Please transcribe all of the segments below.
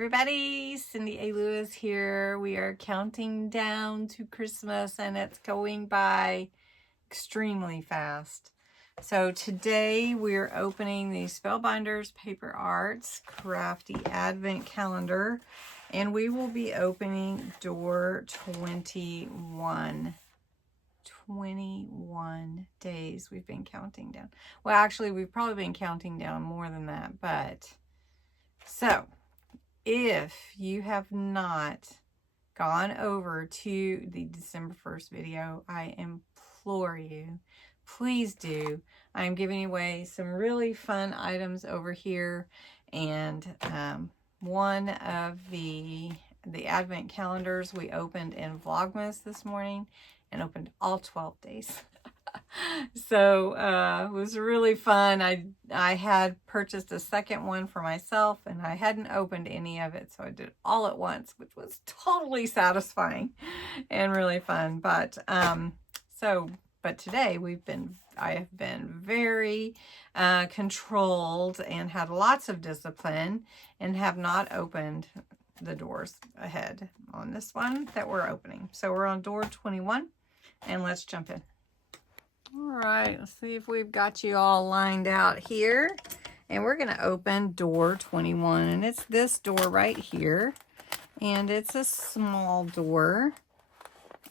everybody, Cindy A. Lewis here. We are counting down to Christmas and it's going by extremely fast. So today we're opening the Spellbinders Paper Arts Crafty Advent Calendar, and we will be opening door 21. 21 days we've been counting down. Well, actually, we've probably been counting down more than that, but so if you have not gone over to the December 1st video, I implore you, please do. I'm giving away some really fun items over here, and one of the advent calendars we opened in Vlogmas this morning and opened all 12 days. So it was really fun. I had purchased a second one for myself, and I hadn't opened any of it, so I did it all at once, which was totally satisfying and really fun. But today I have been very controlled and had lots of discipline and have not opened the doors ahead on this one that we're opening. So we're on door 21, and let's jump in. All right, let's see if we've got you all lined out here. And we're going to open door 21. And it's this door right here. And it's a small door.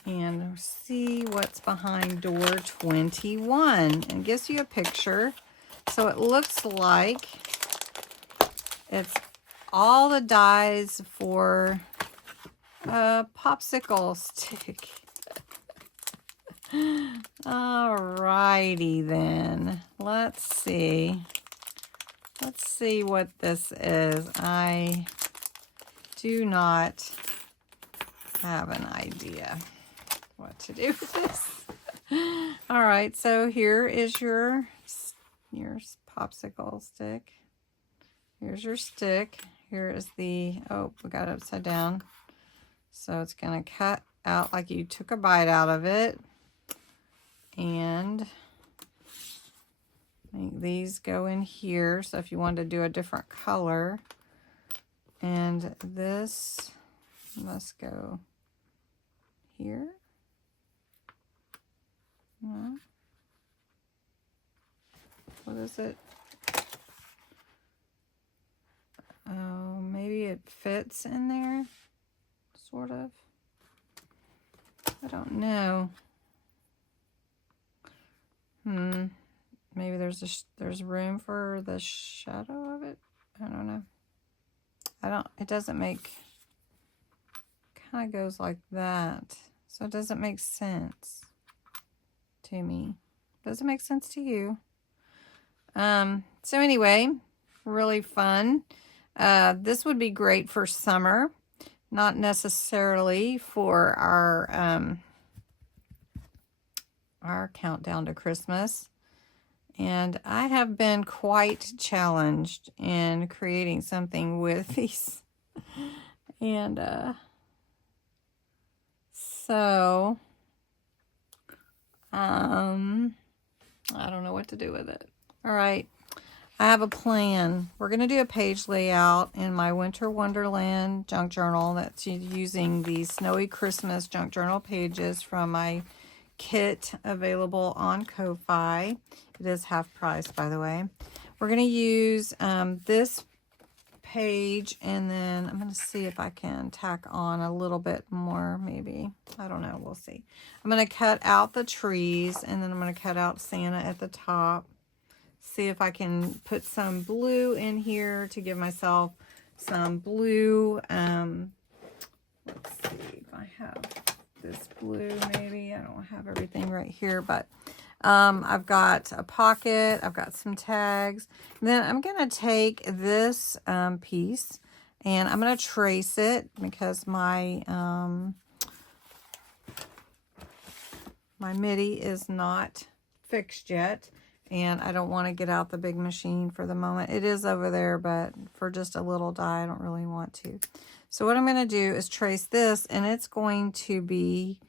And see what's behind door 21. And it gives you a picture. So it looks like it's all the dies for a popsicle stick. Alrighty then, let's see what this is. I do not have an idea what to do with this. All right, so here is your popsicle stick. Here's your stick. Here is the, oh, we got it upside down. So it's gonna cut out like you took a bite out of it. And these go in here, so if you want to do a different color, and this must go here. No. What is it? Oh, maybe it fits in there, sort of. I don't know. Maybe there's room for the shadow of it. I don't know. It doesn't make, kind of goes like that. So it doesn't make sense to me. Does it make sense to you? So anyway, really fun. This would be great for summer, not necessarily for our countdown to Christmas. And I have been quite challenged in creating something with these. And so I don't know what to do with it. All right, I have a plan. We're going to do a page layout in my Winter Wonderland junk journal. That's using the Snowy Christmas junk journal pages from my kit available on Ko-Fi. It is half price, by the way. We're going to use this page, and then I'm going to see if I can tack on a little bit more, maybe. I don't know. We'll see. I'm going to cut out the trees, and then I'm going to cut out Santa at the top. See if I can put some blue in here to give myself some blue. Let's see if I have this blue, maybe. I don't have everything right here, but I've got a pocket, I've got some tags. And then I'm going to take this piece, and I'm going to trace it because my my MIDI is not fixed yet, and I don't want to get out the big machine for the moment. It is over there, but for just a little die, I don't really want to. So what I'm going to do is trace this, and it's going to be,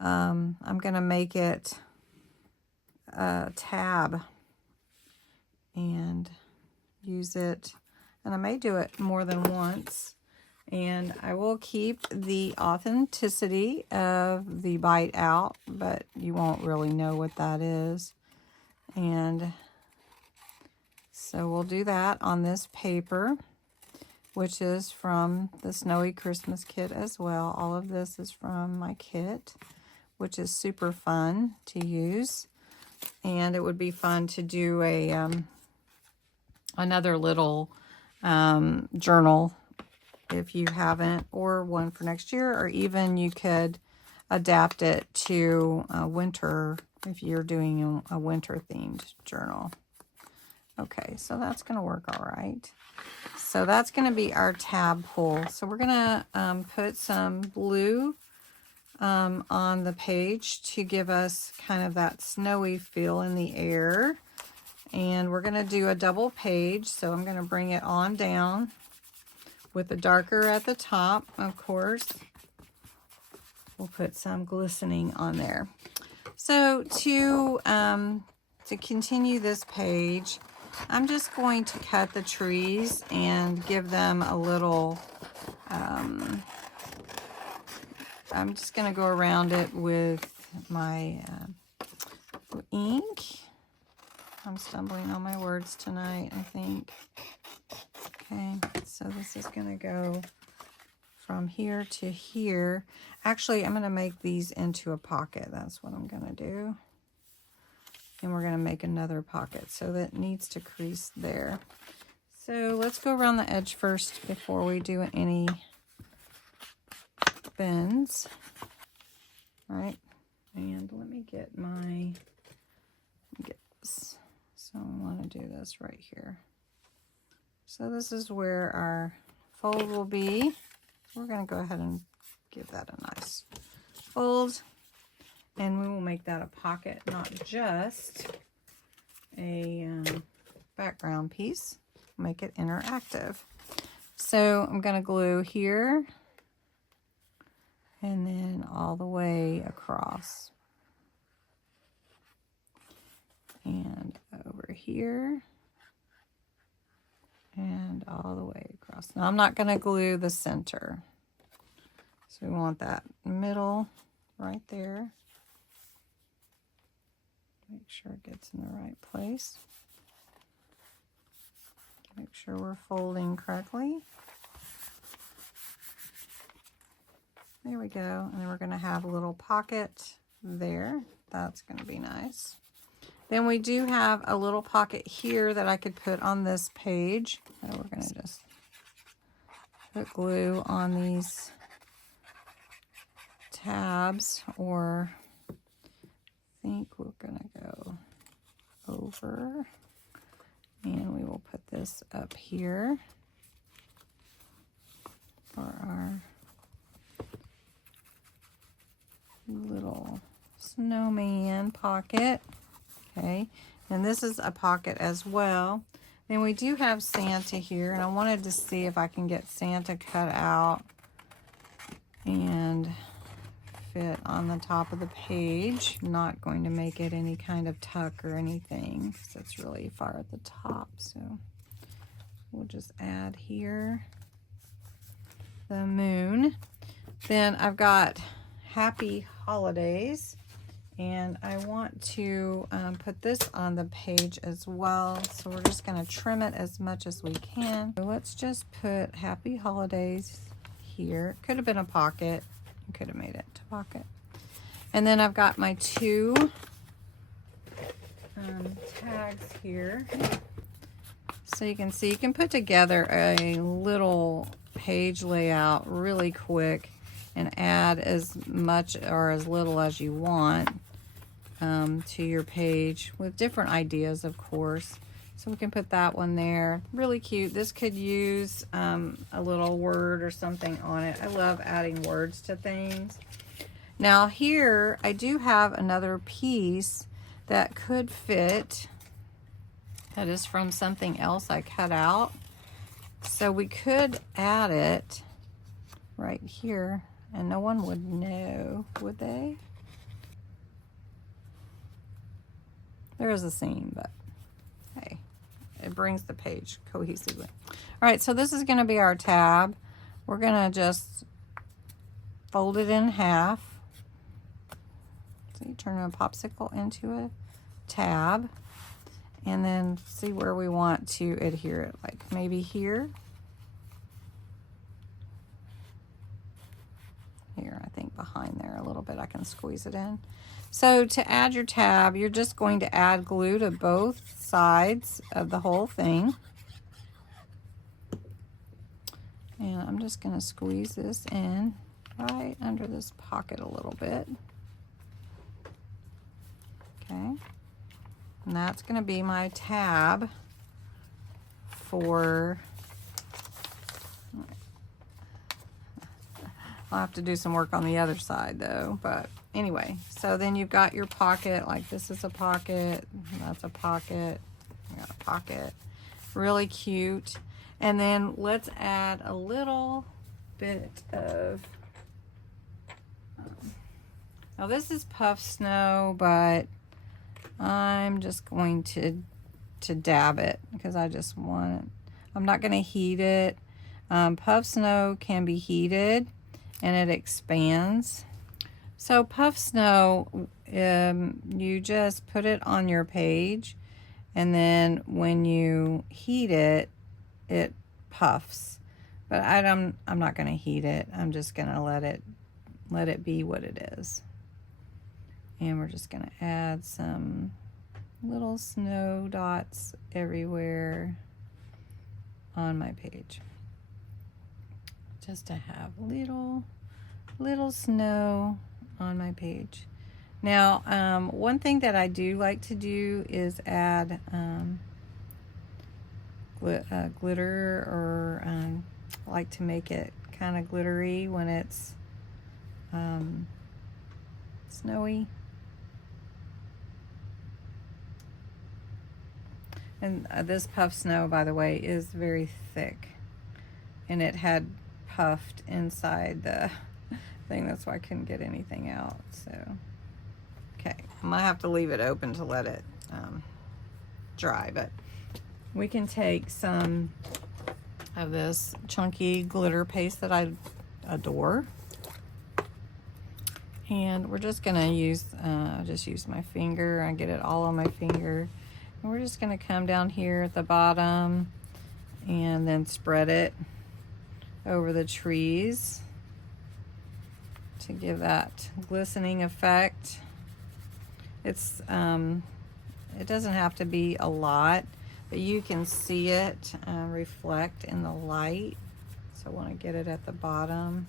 I'm going to make it a tab and use it, and I may do it more than once. And I will keep the authenticity of the bite out, but you won't really know what that is. And so we'll do that on this paper, which is from the Snowy Christmas kit as well. All of this is from my kit, which is super fun to use. And it would be fun to do a another little journal if you haven't, or one for next year, or even you could adapt it to winter if you're doing a winter themed journal. Okay, so that's going to work all right. So that's going to be our tab pull. So we're going to put some blue on the page to give us kind of that snowy feel in the air. And we're going to do a double page, so I'm going to bring it on down with the darker at the top, of course. We'll put some glistening on there. So to continue this page, I'm just going to cut the trees and give them a little, I'm just going to go around it with my ink. I'm stumbling on my words tonight, I think. Okay, so this is going to go from here to here. Actually, I'm going to make these into a pocket. That's what I'm going to do. And we're going to make another pocket, so that needs to crease there. So let's go around the edge first before we do any bends. All right, and let me get this. So I want to do this right here. So this is where our fold will be. We're going to go ahead and give that a nice fold. And we will make that a pocket, not just a background piece. Make it interactive. So I'm going to glue here and then all the way across. And over here. And all the way across. Now I'm not going to glue the center. So we want that middle right there. Make sure it gets in the right place. Make sure we're folding correctly. There we go. And then we're going to have a little pocket there. That's going to be nice. Then we do have a little pocket here that I could put on this page. So we're going to just put glue on these tabs, or I think we're going to go over, and we will put this up here for our little snowman pocket. Okay, and this is a pocket as well. Then we do have Santa here, and I wanted to see if I can get Santa cut out and fit on the top of the page. I'm not going to make it any kind of tuck or anything because it's really far at the top. So we'll just add here the moon. Then I've got Happy Holidays. And I want to put this on the page as well. So we're just going to trim it as much as we can. So let's just put Happy Holidays here. Could have been a pocket. I could have made it a pocket. And then I've got my two tags here. So you can see, you can put together a little page layout really quick and add as much or as little as you want to your page with different ideas, of course. So we can put that one there. Really cute. This could use a little word or something on it. I love adding words to things. Now here I do have another piece that could fit. That is from something else I cut out. So we could add it right here and no one would know, would they? There is a seam, but hey, it brings the page cohesively. All right, so this is going to be our tab. we're gonna just fold it in half. So you turn a popsicle into a tab, and then see where we want to adhere it, like maybe here. Here, I think behind there a little bit, I can squeeze it in. So to add your tab, you're just going to add glue to both sides of the whole thing. And I'm just going to squeeze this in right under this pocket a little bit. Okay. And that's going to be my tab for... I'll have to do some work on the other side though, but anyway, so then you've got your pocket, like this is a pocket, that's a pocket, you got a pocket, really cute. And then let's add a little bit of, now this is puff snow, but I'm just going to dab it because I just want it. I'm not going to heat it. Puff snow can be heated and it expands. So puff snow, you just put it on your page, and then when you heat it, it puffs. But I'm not going to heat it. I'm just going to let it be what it is. And we're just going to add some little snow dots everywhere on my page, just to have little snow on my page. Now, one thing that I do like to do is add glitter, or I like to make it kind of glittery when it's snowy. And this puff snow, by the way, is very thick, and it had puffed inside the thing. That's why I couldn't get anything out. So, okay, I might have to leave it open to let it dry, but we can take some of this chunky glitter paste that I adore, and we're just gonna use just use my finger. I get it all on my finger, and we're just gonna come down here at the bottom and then spread it over the trees to give that glistening effect. It's it doesn't have to be a lot, but you can see it reflect in the light. So I want to get it at the bottom,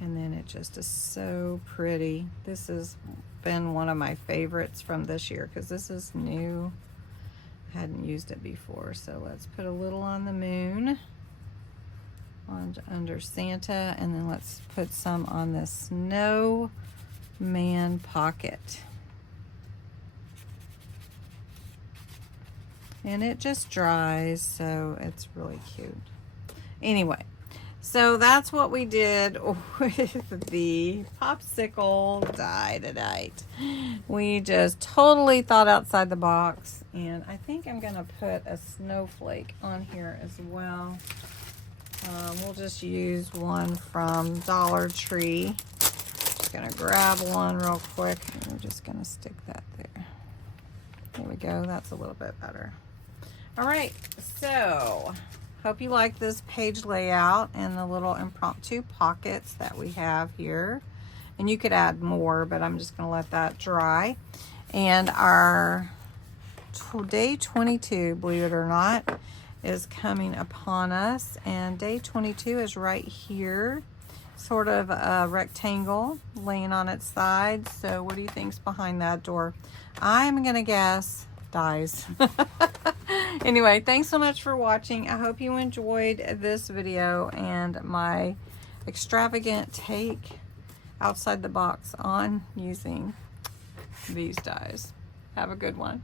and then it just is so pretty. This has been one of my favorites from this year because this is new. I hadn't used it before. So let's put a little on the moon, under Santa, and then let's put some on the snowman pocket. And it just dries, so it's really cute. Anyway, so that's what we did with the popsicle die tonight. We just totally thought outside the box, and I think I'm gonna put a snowflake on here as well. We'll just use one from Dollar Tree. Just gonna grab one real quick, and we're just gonna stick that there. There we go, that's a little bit better. All right, so hope you like this page layout and the little impromptu pockets that we have here. And you could add more, but I'm just gonna let that dry. And our day 22, believe it or not, is coming upon us. And day 22 is right here, sort of a rectangle laying on its side. So what do you think's behind that door? I'm gonna guess dies. Anyway, thanks so much for watching. I hope you enjoyed this video and my extravagant take outside the box on using these dies. Have a good one.